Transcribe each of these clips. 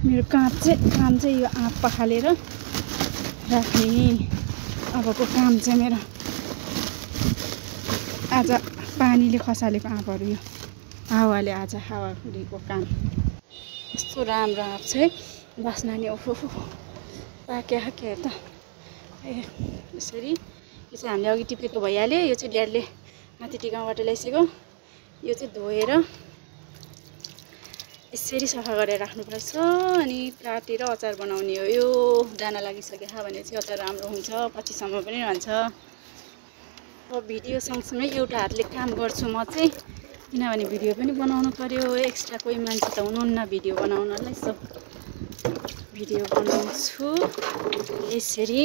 मेरो काम चाहिँ यो आँप पखालेर राख्ने अबको काम चाहिँ मेरो। आज पानीले खसालेको आँपहरू यो हावाले आज हावाको काम। यस्तो राम्रो आँप चाहिँ बस्न नि ओहो पाक्या के त ए यसरी यो चाहिँ हामीले अघि टिपेको भइहाल्यो। यो चाहिँ ड्याडले माथि टिकाउबाट ल्याइसक्यो। यो चाहिँ धोएर यसरी सफा गरेर राख्नुपर्छ अनि काटेर अचार बनाउने हो। यो दाना लागिसक्यो भने चाहिँ अचार राम्रो हुन्छ, पछिसम्म पनि रहन्छ। अब भिडियो सँगसँगै एउटा हातले काम गर्छु म चाहिँ, किनभने भिडियो पनि बनाउनु पर्यो। एक्स्ट्रा कोही मान्छे त हुनुहुन्न भिडियो बनाउनलाई, सो भिडियो बनाउँछु। यसरी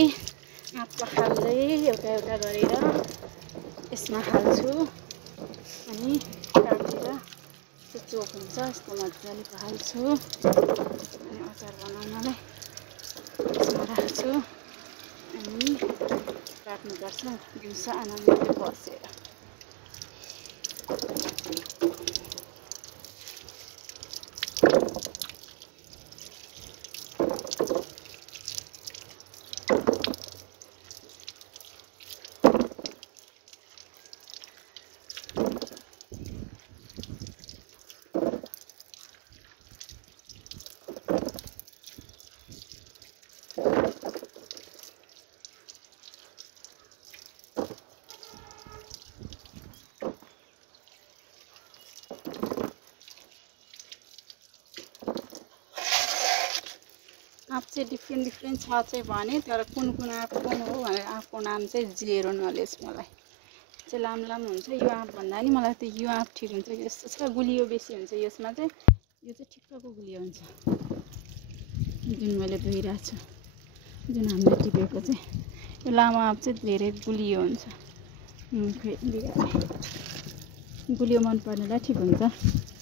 आँप पखाल्दै एउटा एउटा गरेर यसमा हाल्छु अनि काटेर चोक हुन्छ यस्तो मजाले हाल्छु अनि अचार बनाउनलाई यसमा राख्छु अनि काट्नुपर्छ दिउँसो आनन्दले बसेर। आँप चाहिँ डिफ्रेन्ट छ चाहिँ भने, तर कुन आँप कुन हो भनेर आँपको नाम चाहिँ जेरो नलेज। मलाई चाहिँ लामो हुन्छ यो आँप भन्दा नि मलाई त यो आँप ठिक हुन्छ। यस्तो छ गुलियो बेसी हुन्छ यसमा चाहिँ, यो चाहिँ ठिक्कको गुलियो हुन्छ जुन मैले धोइरहेको छु, जुन हामीले टिपेको चाहिँ। यो लामो आँप चाहिँ धेरै गुलियो हुन्छ। गुलियो मन पर्नेलाई ठिक हुन्छ।